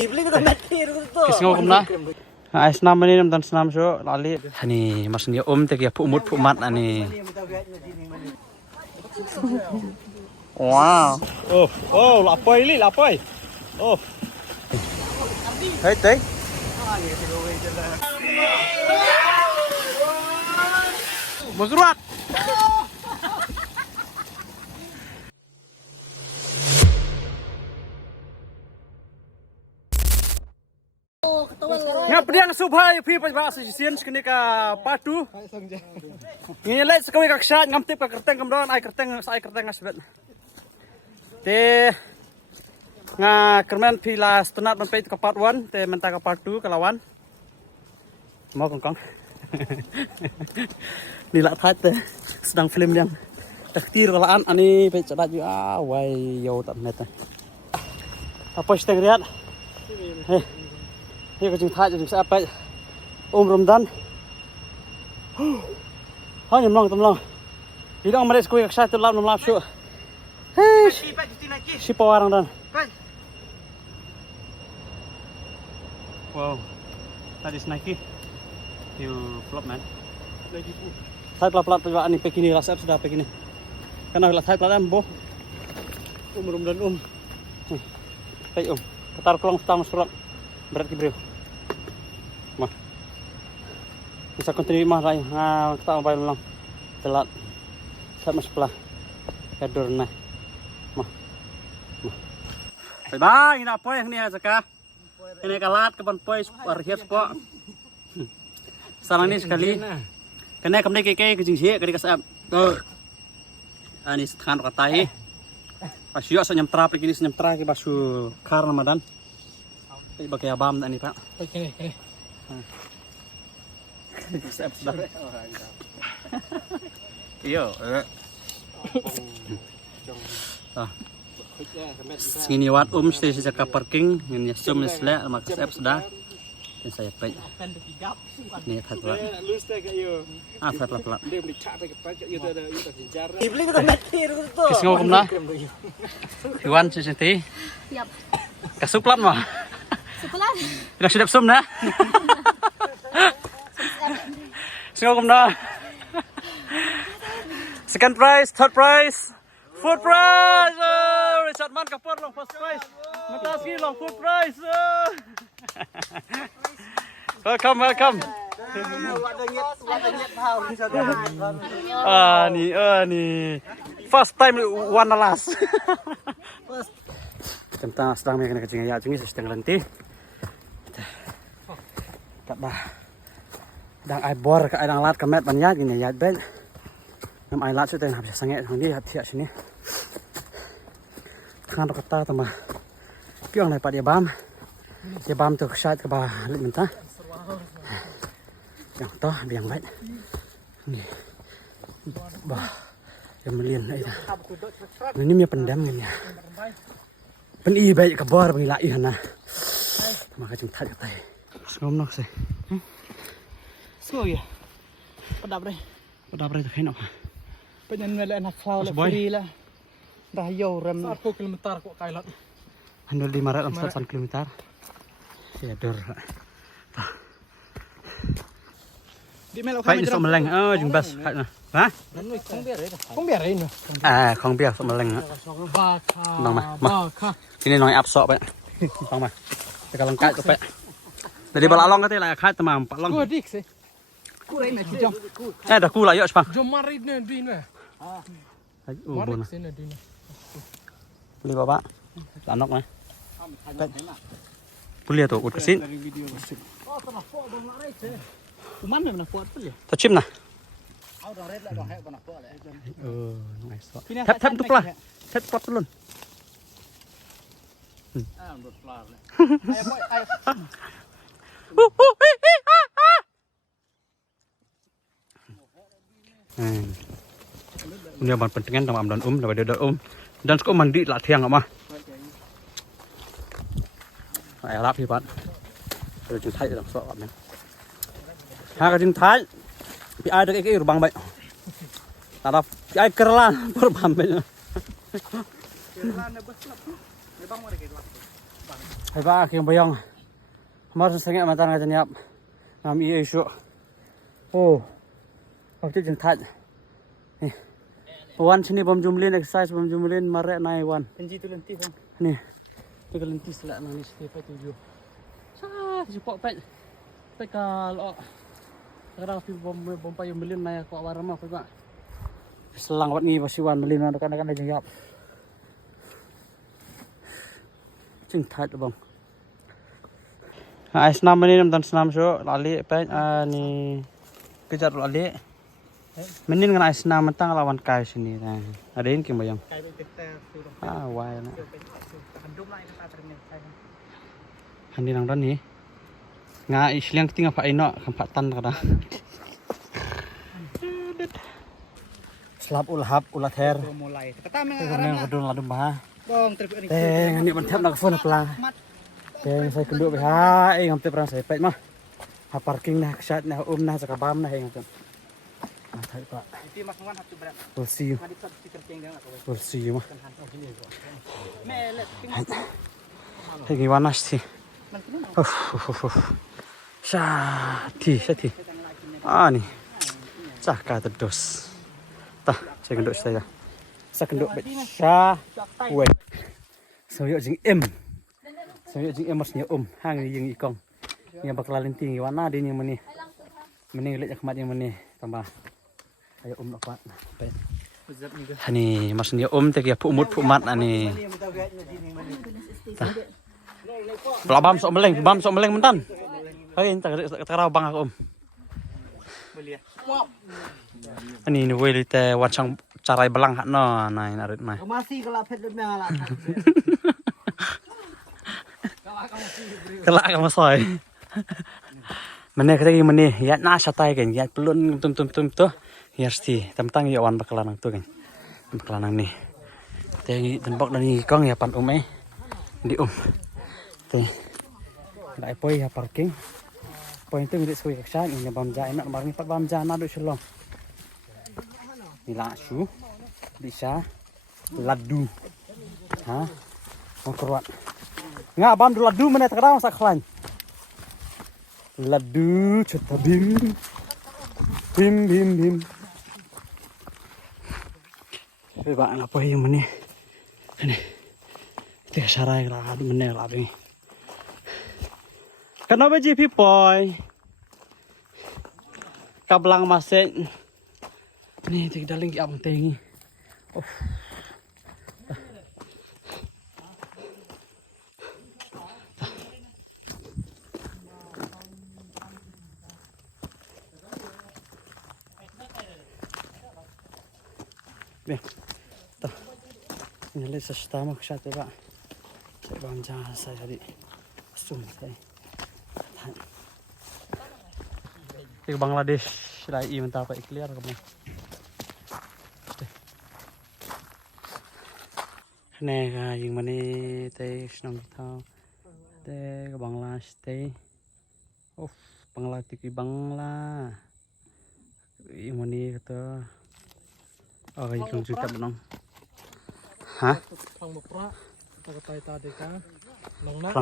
Kisah kumna. Ais nama ni nam senam so lali. Hani maksudnya tegi pumut pumat ani. Wow. Oh, lapoi. Oh. Hei, teh. Bergerak. Ngap diang subhai phi pajba sisian skene ka patu. Ngile sekawi ka ksat ngamtip ka kerteng kamdon ai kerteng asbet. Te nga kermen phi la stunat man peit ka part 1 te menta ka part 2 kalawan. Mau kongkong. Nila that sedang film yang takdir kalaan ani peit cadat ju wai yo tak net. Apa seteng riat? Ini kecing thai jadi siapa? Ramadan. Hanya temlang. Tidak mereka kuih kesat tu lap nomlap syu. Si pawarang dan. Wow, tadi snacky. You flop man. Thai pelat pelat ni pekini rasap sudah pekini. Karena pelat thai pelat boh. Ramadan Hey ketar kolong setang surat berat kibriu. Mah. Bisa continue mah lah. Kita mau bayar ulang. Telat. Saya masuk pelah. Tidur nah. Mah. Bye. Ini apa yang ni aja ini kalat ke panpoi arhiap sport. Sarang ni sekali. Kena kemana keke kejing sih kali kasap. Ani setan katai. Pasio senyam terap begini senyam terap ke basu kar Ramadan. Pakai abam ni pak. Kene. Siap sudah. Iyo. Sini wat stay sejak parking ini sum selek maka siap sudah. Dan saya pay. Ni thật vậy. Saya pelan-pelan. Kisah kumna. Iwan sisi. Yap. Kasuplan mah. Sekolah. Dah sudah sum na. Kisah kumna. Second prize, third prize, fourth prize. Richard Man kapur long first prize. Mataski long fourth prize. Welcome. Ni. First time one last. Tentang sedang mereka kecing ya, cungi sedang lenti. Tak dah. Dang ai bor ke dang lat kemet banyak gini ya ben. Nam ai lat sudah habis sangat ni hati sini. Tangan kata tambah. Piang dapat dia bam. Dia bam tu kesat ke bawah lit mentah. Yang toh biang baik. Ni. Bah. Yang melian itu. Ini dia pendam ni. Peni baik ke bawah bagi lai hana. Maka chúng thật tay. Ngom nok sih. Semua ya. Pedap deh tu kena. Penyanyi nak klau le free lah. Dah yo rem 1 kilometer kok kailat. Handle di marat 1 kilometer. Ya dur. Di melok Phải số meleng. Jung bas kat nah. Ha? Không biết đấy nữa. Không biết số meleng. Bang mah. Ini noi ap sok pak. Bang mah. Sekarang kat tu pak. Dari balalong kata lah kat temam pak long. Gua dik sih. Kurai nak jom. Dah ku lah yuk bang. Jom mari di ni. Bon. Sini di ni. Beli bapak. Lanok nah. Boleh tu ut kesin. Kuman memang kuat tu ya. Tercim nah. Nice. Tap tu pula. Tap pot tu lun. Ini abang pentingan sama dan dapat dia dan suka mandi lah tiang apa? Ayah lap hibat. Ada jin Thai dalam sok apa? Hak jin Thai. Pi ada cái bang baik. Taraf ai kerlan berbang baik. Hai ba aking bayong. Hamar sengek mata nga janyap. Nam i isu. Oh. Pagti jeng that. Nih. Wan sini bom jumlin exercise bom jumlin mare nai wan. Kenji tu lenti bang. Nih. Tiga lenti selak nang ni setiap tujuh. Sah, jepok pet. Pet kalau sekarang pi bom payung melin nai ko warma pet ba. Selang wat ni pasti wan melin kan ada jengap. Jeng that bang. Ai senam ni nam senam so lali pet ni kejar lali. Menin kan ai senam mentang lawan kai sini nah. Ada ini bayang. Kai kita tu. Wai na. Handum lai kita terni. Handi nang dan ni. Nga isliang tinggal pak ino kampak tan kada. Selap ulhap ulat her. Mulai. Kata Mengarang kodon ladum bah. Bong trip ni. Ngani ban tap nak phone pelang. Saya kenduk bah ngamte perang saya pet mah. Ha parking nah kesat nah nah sakabam nah ngamte. Thai pak. Itu mas wan hatu berat. We'll see you. Madi sab stiker tinggal aku. We'll see you mah. Melet. Hegi wanas ti. Syati. Ni. Cah ka terdos. Tah, saya kenduk saya. Saya kenduk bet syah. Wait. Saya jing masnya hang ni jing ikong. Yang bakalan tinggi warna dia yang meni. Meni lihat kemat yang meni tambah. Ayo apa? Pet. Hani masnya teh ya pumut pumat ani. Bam sok meleng mentan. Hai tak tarau bang aku Ani ni wei teh wancang carai belang hakno nai narit mai. Masih kelak pet memang lah. Kelak kamu soy. Mana kata gini ya na satai kan ya pelun tum tu ya sti tentang ya wan bakalan tu kan bakalan ni teh tembok dan ni kong ya pan di teh lại poi ya parking poi tu ngi sui kaksa ni bam ja enak mar ni pat bam ja na do shalom ni la su bisa ladu ha mongkorwat nga bam du ladu mana tak sak khlan ladu chota bim Ba apa yang mana ini tiga sarai lah mana lah ini kenapa JP boy kablang masih nih tiga daling apa tinggi Ini sa stama ko siya diba sa ibang dyan sa hari asum say di Bangladesh sila i-menta pa i-clear ko mo ne ka yung mani tay sinong tao te ka Bangladesh tay Bangla tiki Bangla yung mani kata okay kung juta mo nang hah? Plang mopra, tagapay tadi ka. Nong na?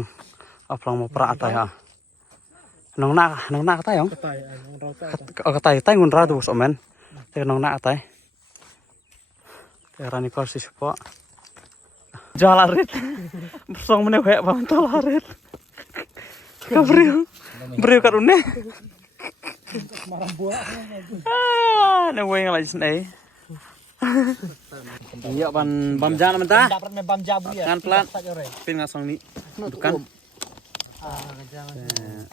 Plang mopra atay ha. Nong na katay yung? Katay, nong raw ka. Katay, tay ngun rado bus omen. Tay nong na atay. Tay rani ko si supo. Jalarit. Bersong meneh kayak bang jalarit. Kabriu. Briu karune. Marang buah. Na way nga lagi senay. Iya bam jana mentah. Dapat me bam jabu ya. Kan pelan. Pin ngasong ni. Bukan.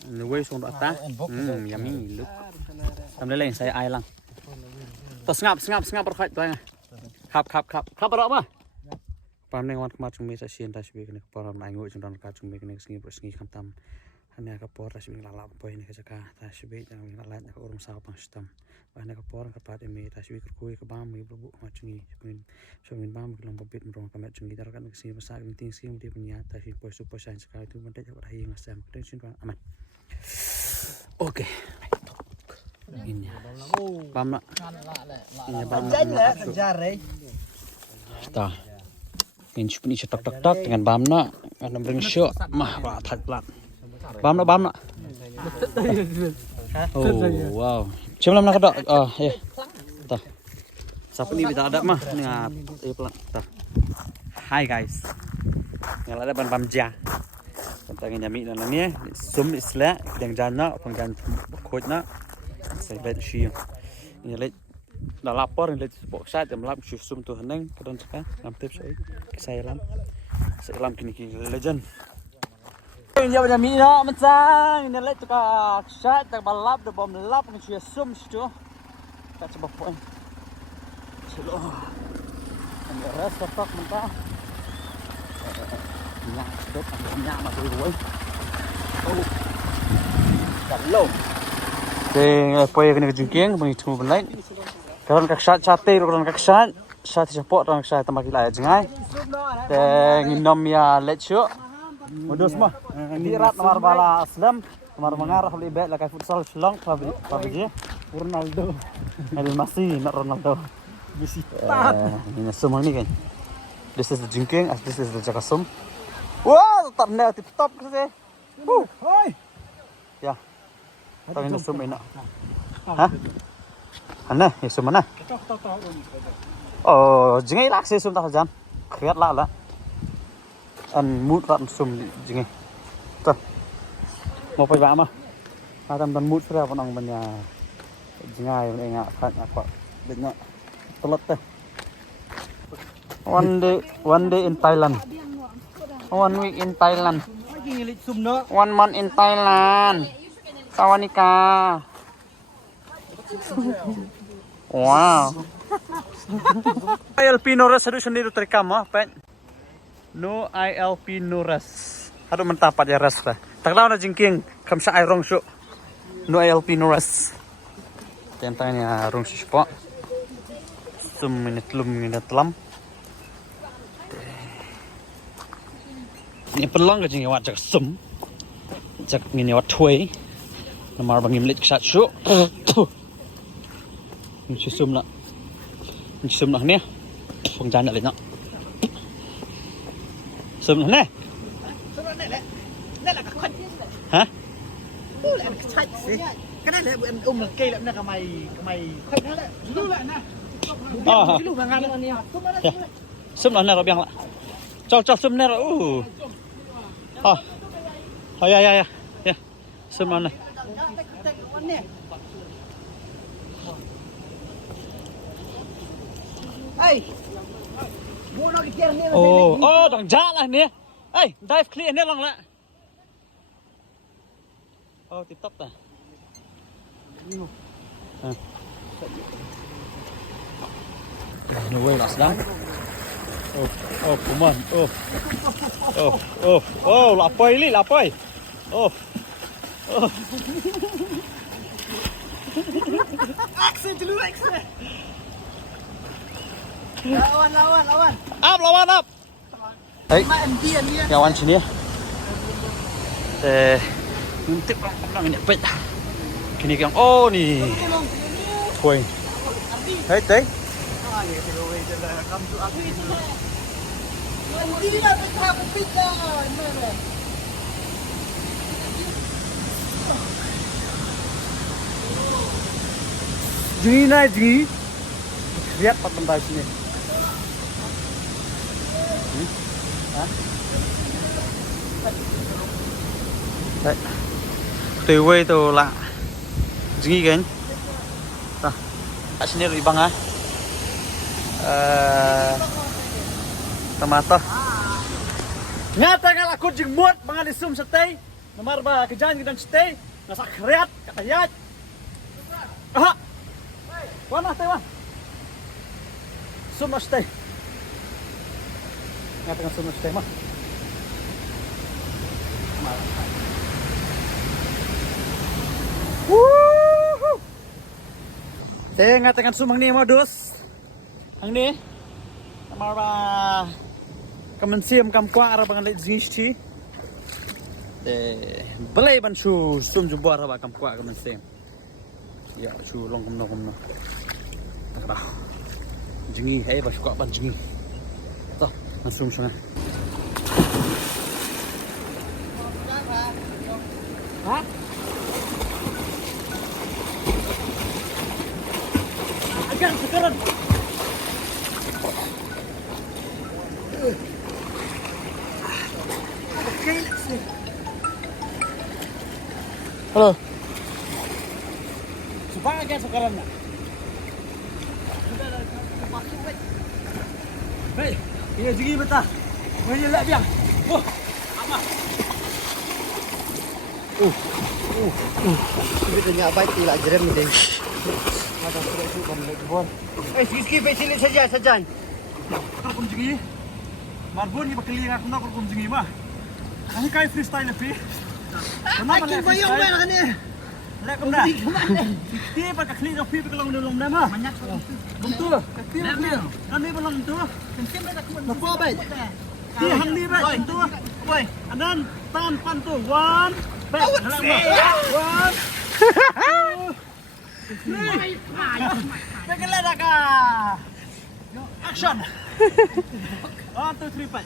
The way song ata. Yummy look. Tầm lên saya ai lang. Tos ngap berkat tuh. Kap berapa apa? Pam neng wan kemat cumi sa sien tas bi kene param ai ngoi jundon ka cumi kene sengi kam tam. Hanya kapor tas bi lalap poin ke jaka tas bi jang lalat ka urum sa pang sistem. Hanya kapor ka pat emi tas bi kui ka bam mi bu macungi sumin bam kelom bobit mrong ka macungi dar kan kesini besar penting sih dia punya tas bi pois sain sekali tu mendet ka hi ngasam tension kan aman. Oke. Ini bam nak. Ini bam nak. Jare. Tah. Ini cuma ini cetak dengan bamna, karena bring show mah wah tight plat. Bamna. Oh wow. Cuma nak ada. Oh ya. Tuh. Siapa ni kita ada mah dengan plat. Tuh. Hi guys. Yang ada bam ja. Tentang nyami dan ni sum isla yang jana penggan khojna. Saya bet shi. Ini lek dah lapor ni lek spok sat jam lap sum tu heneng kadang cakap lam tips saya lam kini legend. Ini macam ni nak macam ini lek tu kak sat tak balap dah bom lap ni sia sum situ. Tak coba point. Selo. Ini ras tak mentah. Nyak tốt nyak mà tôi đuổi. Đặt lâu. Thì quay cái này chứng kiến mình chụp bên đấy. Kalau các sate kalau các sate support orang saya tambah lagi jangai. Dan nginom ya lecture. Modus mah. Ini rat nomor bala aslam, nomor mengarah lebih baik lah kayak futsal Selong PUBG. Ronaldo. El Messi, not Ronaldo. Messi. Ini semua ni kan. This is the drinking, as this is the jakasum. Wow, tak nail tip top kasi. Hoi. Ya. Tawin na sum ina. Ha? Ana, ya sum mana? Oh, jingai lak si sum ta jan. Khiat la la. An mut rat sum jingai. Ta. Mau pai ba ma. Ta tam ban mut fra panong ban ya. Jingai ban nga phat apa. Định tolot ta. One day in Thailand. 1 week in Thailand. 1 month in Thailand. Sawanika. Wow. ILP Nores aduh sendiri terekam ah, Pak. No ILP Nores. Aduh mentapat ya res lah. Tak tahu na jingking kam sa ai rong su. No ILP Nores. Tentangnya rong su pak. Sum minit telam. Ini pelong ke jingi wat jak sum. Jak ngini wat tway. Namar bangim lit ksat su. Ini sum lah. Ini sum lah ni. Phong jan lại nó. Sum lah ni. Hả? Cái này là bữa là cây lắm nè, cái mày khoai thế đấy. Lưu lại nè. Cái lũ vàng ngang này. Sum lah ni rồi biang lah. Cho sum ni rồi. Ya. Sum lah ni. Oh, đang giá là nè. Ê, dive clear nè lòng lại. Tiếp tục ta. No way, that's done. Come on. Lapoi. Aksen dulu aksen. Lawan. Lawan up. Hey. Kawan sini ya. Untuk orang ini pet. Kini yang ni. Thôi. Hey, teh. Jingi. Lihat pat benda sini. Đấy. Từ quê từ lạ. Jingi kan. Tah. Kat sini lebih bang ah. Tomato. Ngata kalau aku jengmut mangan isum stay. Nomor ba kejan kita stay. Nasa kreat katayat. Aha. Wana stay wan. Sum stay. Ngata kan sum stay mah. Woohoo. Saya ngatakan sumang ni modus. Ang ni. Namara kemensiam kamkwa ara bangan lek jinchi. Belai ban su sum jumbo ara ba kamkwa kemensiam. Ya su long kom no. Tak dah. Jingi hai ba kwa ban jingi. Toh. Mushroom sana. Hah? Agar sekarang. Halo. Supaya agar sekarang nak. Baik, ini jadi betah. Mana nak biang? Oh, apa? Kita tanya apa itu lah jerem ni. Ada surat itu kamu lagi bon. Sikit-sikit baik sini saja sajan. Kurkum jengi. Marbun ni bakali aku nak kurkum jengi mah. Ani kai freestyle lepi. Makin bayang bayang kan ni. Lek kum dah. Ti pa kakli dah pi pekelong dalam dah mah. Banyak tu. Betul. Ti ni. Ani belum tu. Mungkin mereka cuma Apa baik? Ti hang ni ba tu. Woi, anan tan pan tu. One. Back. One. Pekelah dah ka. Action. 1 2 3 4.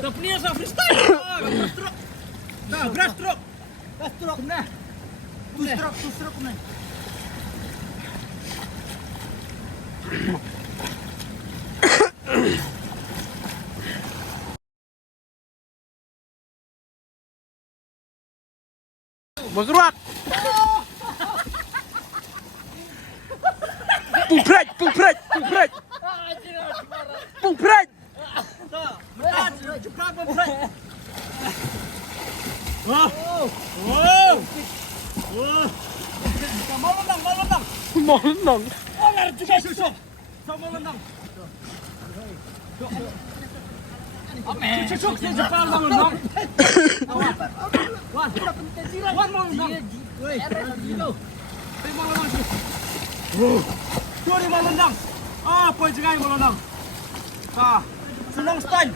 Dah punya sa freestyle. Breaststroke. Dah breaststroke. Stroke nah. Stroke nah. Bergerak. Pupret. Cepat pupret. Wow. Mau lendang. Oh, lari juga susah. Mau lendang. Susuk, cepat mau lendang. One more lendang. Dua mau lendang. Ah, poin jengai mau lendang. Nah, senang style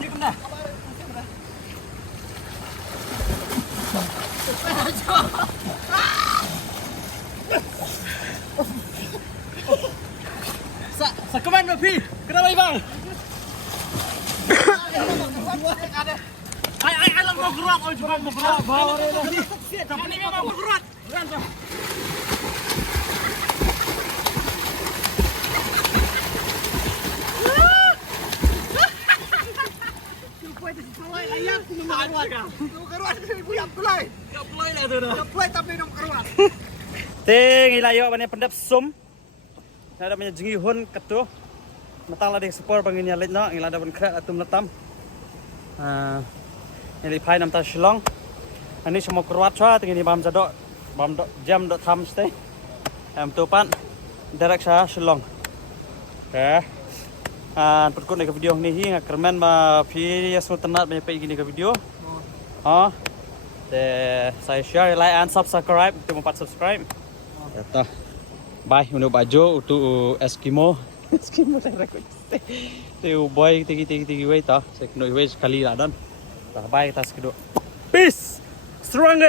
juga dah. Sa keman pi. Kenapa bang? Ai lang mau gerak, oh cuma mau gerak. Bawa ni. Tapi ni memang mau gerak. Ting ilayo bani pendap sum. Ada banyak jengi hun ketu. Matang lah di sepor bangin ya let no, ngila ada ban krak atum letam. Ini pai nam ta Shillong. Ini semua keruat cua tinggi bam jadok jam dok tham stay. Tupan direct sa Shillong. Okay. Perkut ni ke video ni hi kermen ma phi yasu tenat banyak pai gini ke video. Saya share, like and subscribe. Kita mau subscribe. Kata. Bye untuk baju untuk Eskimo. Eskimo saya rekod. Tu boy tinggi wei ta. Saya kena wei sekali lah dan. Dah bye tas kedua. Peace. Strong.